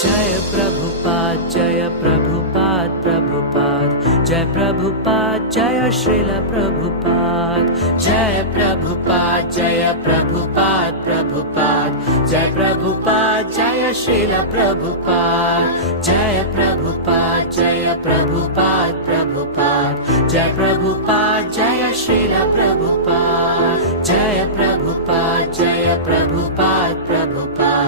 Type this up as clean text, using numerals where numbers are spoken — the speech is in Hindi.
जय प्रभुपाद जय प्रभुपाद प्रभुपाद जय प्रभुपाद जय श्रील प्रभुपाद जय प्रभुपाद जय प्रभुपाद प्रभुपाद जय प्रभुपाद जय श्रील प्रभुपाद जय प्रभुपाद जय प्रभुपाद प्रभुपाद जय प्रभुपाद जय श्रील प्रभुपाद जय प्रभुपाद जय प्रभुपाद प्रभुपाद